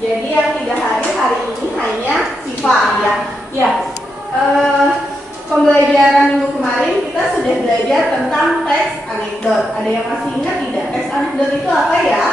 Jadi yang tidak hadir hari ini hanya Siva ya. Ya, pembelajaran minggu kemarin kita sudah belajar tentang teks anekdot. Ada yang masih ingat tidak? Teks anekdot itu apa ya?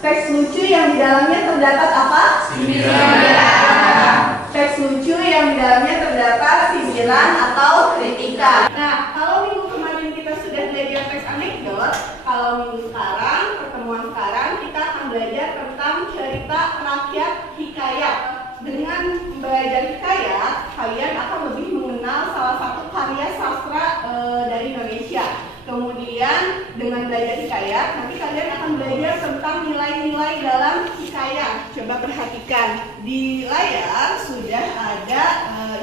Teks lucu yang di dalamnya terdapat apa? Sindiran. Teks lucu yang di dalamnya terdapat sindiran atau kritikan. Nah, kalau minggu kemarin kita sudah belajar teks anekdot, kalau minggu sekarang, pertemuan sekarang kita akan belajar tentang cerita rakyat hikayat. Dengan belajar hikayat, kalian akan lebih mengenal salah satu karya sastra dari Indonesia. Kemudian dengan belajar hikayat, nanti kalian akan belajar tentang nilai-nilai dalam hikayat. Coba perhatikan di layar sudah ada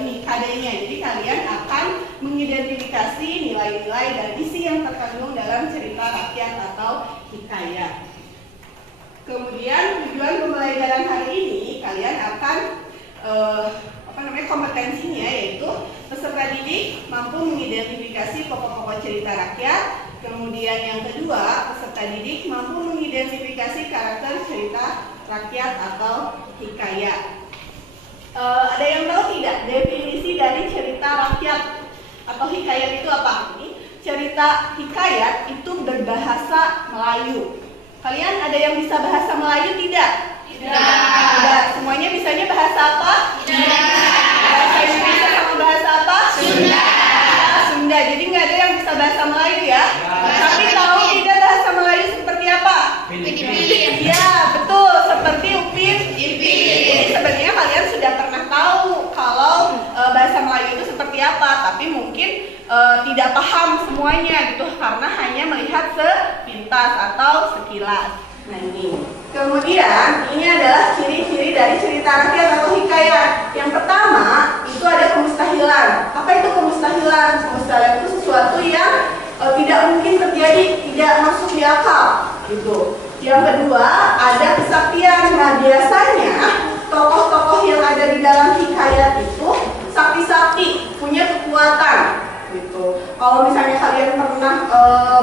ini KD-nya. Jadi kalian akan mengidentifikasi nilai-nilai dan isi yang terkandung dalam cerita rakyat atau hikayat. Kemudian tujuan pembelajaran hari ini kalian akan kompetensinya yaitu peserta didik mampu mengidentifikasi pokok-pokok cerita rakyat. Kemudian yang kedua, peserta didik mampu mengidentifikasi karakter cerita rakyat atau hikayat. Ada yang tahu tidak definisi dari cerita rakyat atau hikayat itu apa? Ini cerita hikayat itu berbahasa Melayu. Kalian ada yang bisa bahasa Melayu tidak? Tidak. Semuanya bisanya bahasa apa? Bahasa Indonesia sama bahasa apa? Sunda. Jadi nggak ada yang bisa bahasa Melayu ya? Tapi tahu tidak bahasa Melayu seperti apa? Ya, betul. Seperti Upin Ipin. Jadi sebenarnya kalian sudah pernah tahu kalau bahasa Melayu itu seperti apa, tapi mungkin tidak paham semuanya gitu karena hanya melihat sepintas atau sekilas. Nah ini. Kemudian ini adalah ciri-ciri dari cerita rakyat atau hikayat. Yang pertama itu ada kemustahilan. Apa itu kemustahilan? Kemustahilan itu sesuatu yang tidak mungkin terjadi, tidak masuk di akal gitu. Yang kedua ada kesaktian. Nah biasanya tokoh-tokoh yang ada di dalam hikayat itu sakti-sakti, punya kekuatan gitu. Kalau misalnya kalian pernah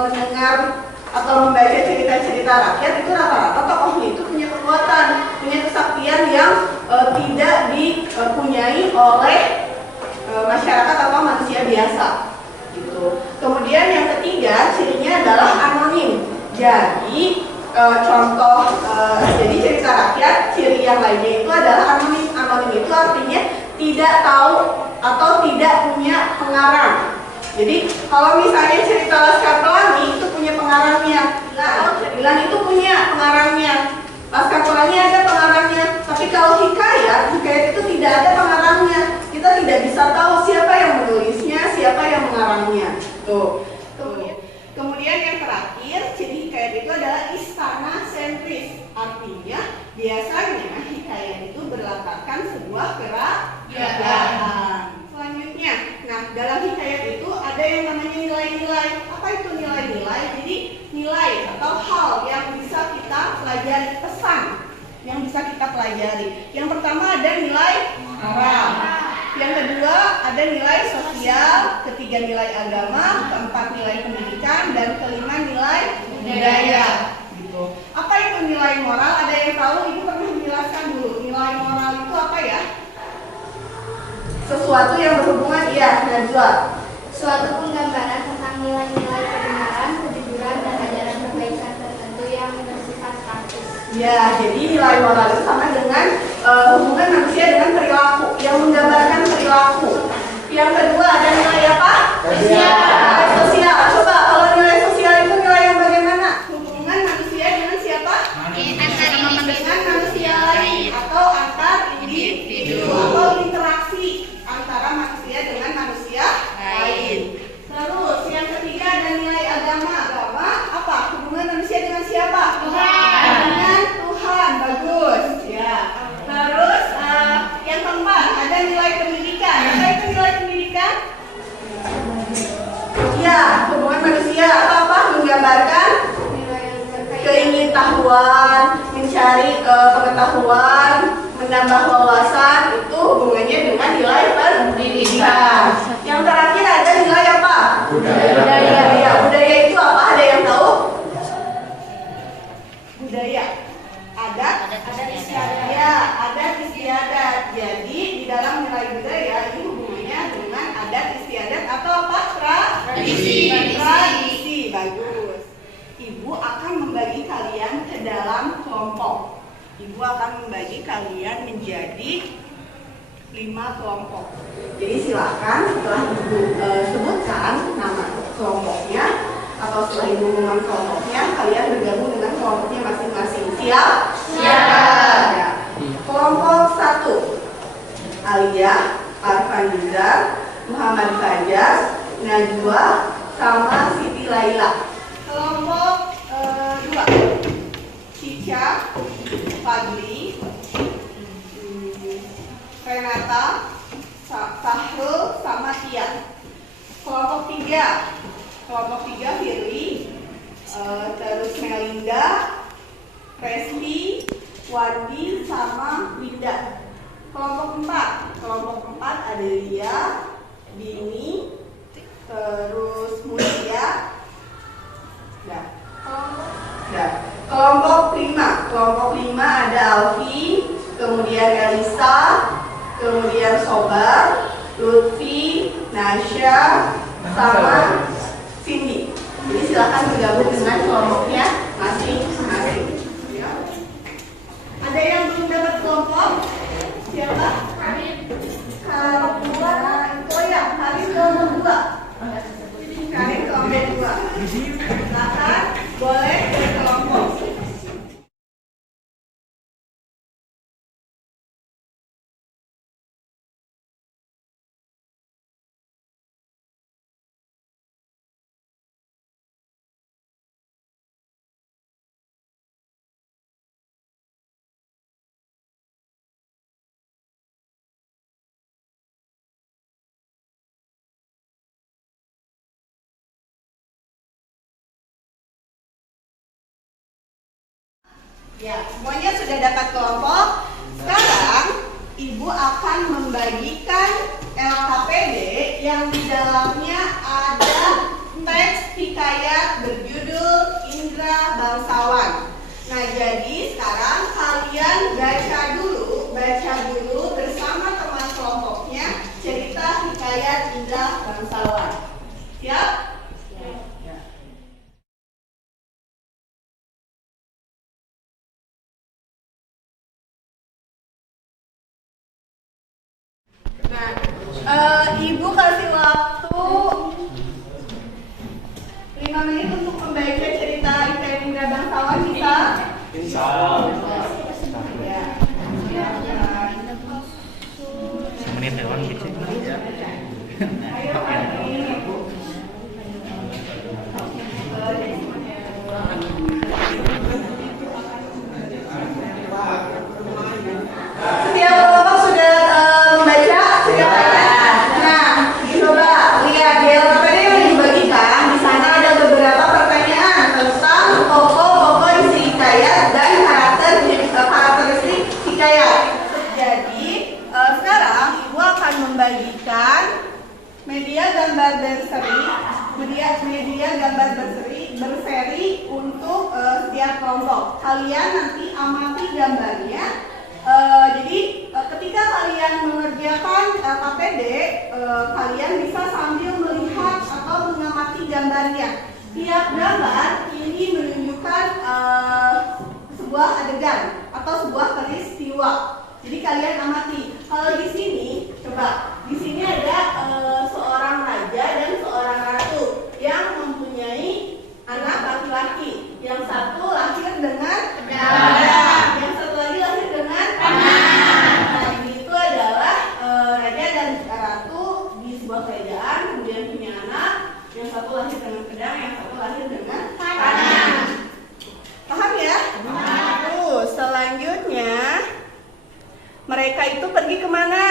mendengar atau membaca cerita-cerita rakyat, itu rata-rata tokohnya itu punya kekuatan, punya kesaktian yang tidak dipunyai oleh masyarakat atau manusia biasa gitu. Kemudian yang ketiga cirinya adalah anonim. Jadi jadi cerita rakyat ciri yang lainnya itu adalah anonim. Anonim itu artinya tidak tahu atau tidak punya pengarang. Jadi kalau misalnya cerita Laskar Pelangi itu punya pengarangnya, Dilan itu punya pengarangnya, Laskar Pelangi ada pengarangnya. Tapi kalau hikayat itu tidak ada pengarangnya. Kita tidak bisa tahu siapa yang menulisnya, siapa yang mengarangnya. Tuh. Kemudian yang terakhir, ciri hikayat itu adalah istana sentris. Artinya biasanya hikayat itu berlatarkan sebuah kerajaan. Selanjutnya, nah dalam hikayat itu ada yang namanya nilai-nilai. Apa itu nilai-nilai? Jadi nilai atau hal yang bisa kita pelajari, pesan yang bisa kita pelajari. Yang pertama ada nilai moral. Yang kedua ada nilai sosial, ketiga nilai agama, keempat nilai pendidikan, dan kelima nilai budaya. Gitu. Apa itu nilai moral? Ada yang tahu? Ibu pernah menjelaskan dulu. Nilai moral itu apa ya? Sesuatu yang berhubungan, ya, Najwa. Suatu penggambaran tentang nilai-nilai kebenaran, kejujuran, dan ajaran kebaikan tertentu yang bersifat praktis. Ya, jadi nilai moral itu sama dengan hubungan manusia dengan perilaku, yang menggambarkan perilaku. Yang kedua ada nilai apa? Sosial. Nilai sosial. Coba kalau nilai sosial itu nilai yang bagaimana? Hubungan manusia dengan siapa? Dengan manusia lain atau antar individu atau interaksi antara manusia dengan manusia lain. Terus yang ketiga ada nilai agama. Agama apa? Hubungan manusia dengan siapa? Dengan Tuhan. Bagus ya. Terus yang keempat ada rahasia atau apa? Menggambarkan keingintahuan, mencari pengetahuan, menambah wawasan, itu hubungannya dengan nilai pendidikan. Yang terakhir ada nilai apa? Budaya. Budaya itu apa? Ada yang tahu? Budaya. Adat istiadat. Ya, adat istiadat. Jadi di dalam nilai budaya ini hubungannya dengan adat istiadat atau apa? Tradisi. Bagus. Ibu akan membagi kalian ke dalam kelompok. Ibu akan membagi kalian menjadi 5 kelompok. Jadi silakan setelah ibu sebutkan nama kelompoknya atau setelah ibu mengumumkan kelompoknya, kalian bergabung dengan kelompoknya masing-masing. Siap? Siap. Ya. Kelompok 1, Alia, Arfandiza, Muhammad Fajar, Najwa, sama Siti Laila. Kelompok 2, Cica, Fadli, Renata, Sahrul, sama Tian. Kelompok 3 Firly, terus Melinda, Resti, Wandi, sama Winda. Kelompok 4 ada Lia, Dini, terus Mulia. Kelompok 5 ada Alfi, kemudian Elisa, kemudian Sobar, Lutfi, Nasya, sama Cindy. Jadi silakan bergabung dengan kelompoknya masing-masing. Ada yang belum dapat kelompok? Siapa? Karin. Oh ya, Karin kelompok 2. Karin kelompok 2. Silakan boleh berkelompok. Ya, semuanya sudah dapat kelompok. Sekarang Ibu akan membagikan LKPD yang di dalamnya ada teks hikayat berjudul Indra Bangsawan. Nah, jadi sekarang kalian baca dulu bersama teman kelompoknya cerita hikayat Indra Bangsawan. Siap? Nah, Ibu kasih waktu 5 menit untuk membaca cerita hikayat Indra Bangsawan, bisa? Bisa. Ya. Menit doang gitu. Ayo, setiap kelompok sudah membaca? Sudah baca? Nah, coba lihat di LKPD yang dibagikan. Di sana ada beberapa pertanyaan tentang pokok-pokok isi hikayat dan karakteristik hikayat. Jadi sekarang Ibu akan membagikan media gambar berseri untuk setiap kelompok. Kalian nanti amati gambarnya. Jadi ketika kalian mengerjakan KPD, kalian bisa sambil melihat atau mengamati gambarnya. Tiap gambar ini menunjukkan sebuah adegan atau sebuah peristiwa. Jadi kalian amati. Kalau di sini, coba di sini ada seorang raja dan seorang ratu yang mempunyai anak laki-laki. Yang satu lahir dengan pedang, yang satu lagi lahir dengan panah. Nah, ini itu adalah raja dan ratu di sebuah kerajaan, kemudian punya anak. Yang satu lahir dengan pedang, yang satu lahir dengan panah. Paham ya? Terus selanjutnya mereka itu pergi kemana?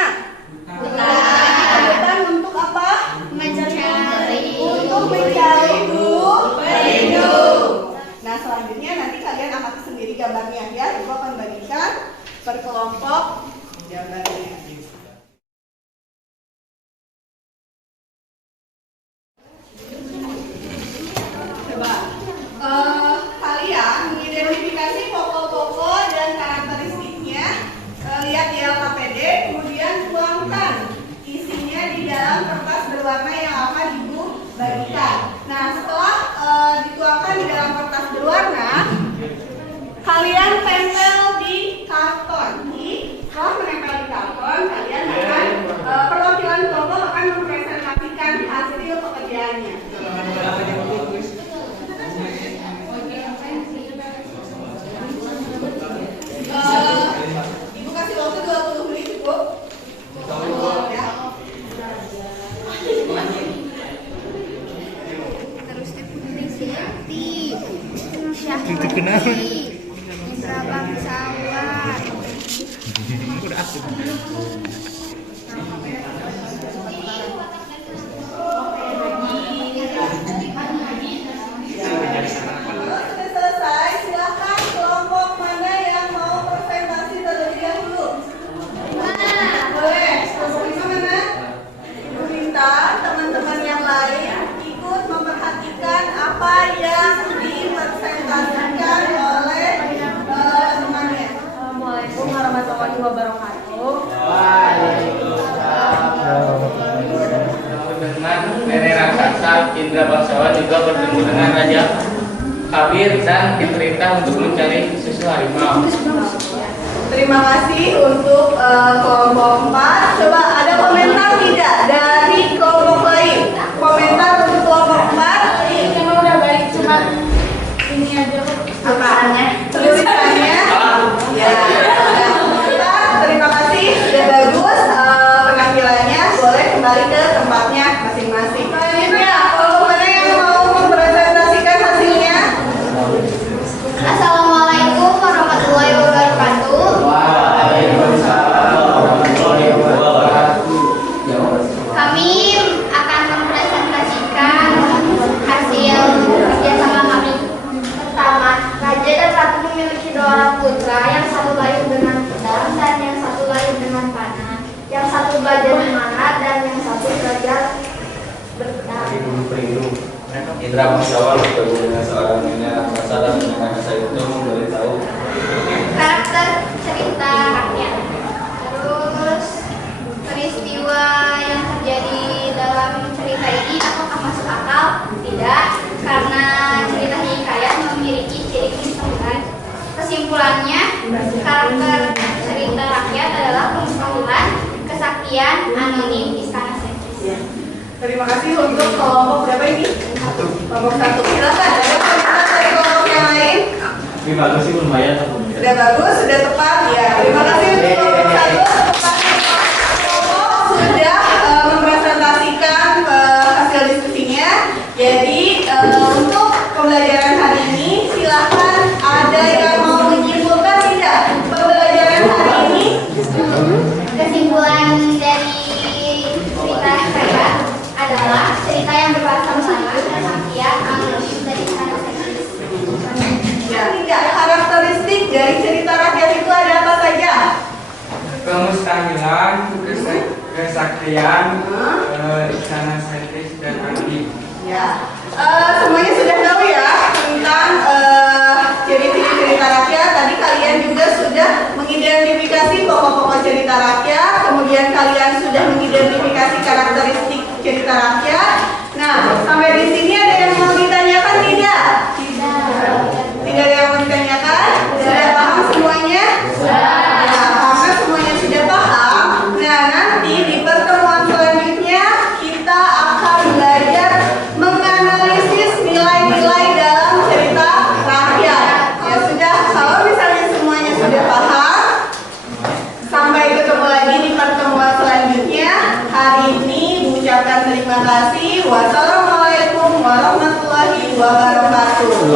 kalian tempel di karton. Setelah menempel di karton, kalian akan perwakilan kelompok akan mempresentasikan hasil pekerjaannya. Ibu kasih waktu 20 menit, Bu. Ya. Terus Trisyanti, Itu kenapa? Indra Bangsawan. Udah aktif. Kalau sudah selesai, silakan kelompok mana yang mau presentasi terlebih dahulu. Boleh. Kelompok lima mana? Ibu minta teman-teman yang lain ikut memperhatikan apa yang dipresentasikan oleh temannya. Assalamualaikum warahmatullahi wabarakatuh. Dengan Nenek raksasa Indra Bangsawan juga bertemu dengan Raja Kabir dan diperintah untuk mencari susu harimau. Terima kasih untuk kelompok 4. Coba ada komentar tidak dari kelompok lain? Komentar untuk kelompok 4? Emang udah baik, cuma ini aja kok. Apaan? Tulisannya? Ya. Terima kasih, sudah bagus penampilannya. Boleh kembali ke tempatnya masing-masing. Selanjutnya, kelompok mana yang mau mempresentasikan hasilnya? Assalamualaikum warahmatullahi wabarakatuh. Kami akan mempresentasikan hasil kerjasama kami. Pertama, Raja dan Ratu memiliki 2 orang putra, yang satu lahir dengan pedang dan yang satu lahir dengan panah. Yang satu belajar memanah dan yang satu belajar berpedang. Indra Bangsawan bertemu dengan seorang nenek raksasa dan nenek raksasa itu memberitahu Karakter cerita rakyat. Terus peristiwa yang terjadi dalam cerita ini apakah masuk akal? Tidak, karena cerita hikayat memiliki ciri-ciri sembilan. Kesimpulannya, karakter cerita rakyat adalah pengetahuan, kesaktian, anonim, istana sentris. Terima kasih untuk kelompok berapa ini? Kelompok 1. Silakan ada komentar dari kelompok yang lain. ini bagus sih lumayan. Sudah bagus, sudah tepat ya. Terima kasih untuk kelompok 1. Kelompok sudah mempresentasikan hasil diskusinya. Jadi untuk pembelajaran hari ini silahkan ada yang mau menyimpulkan tidak pembelajaran hari ini? Kesimpulan dari cerita rakyat adalah cerita yang berbahasa Melayu, kesaktian, anonim, dan istana sentris. Ya, tidak. Karakteristik dari cerita rakyat itu ada apa saja? Kemustahilan, kesaktian, istana sentris dan anonim. Ya, semuanya sudah tahu ya tentang ciri-ciri cerita rakyat. Tadi kalian juga sudah mengidentifikasi pokok-pokok cerita rakyat. Kemudian kalian sudah mengidentifikasi karakteristik cerita rakyat. Nah, sampai di sini ada yang mau ditanyakan tidak? Tidak ada yang mau ditanyakan? Sudah paham semuanya? Nah, karena semuanya sudah paham. Nah, nanti di pertemuan selanjutnya kita akan belajar menganalisis nilai-nilai dalam cerita rakyat. Ya sudah, kalau misalnya semuanya sudah paham, sampai ketemu lagi di pertemuan selanjutnya. Hari ini mengucapkan terima kasih. Wassalamualaikum warahmatullahi wabarakatuh.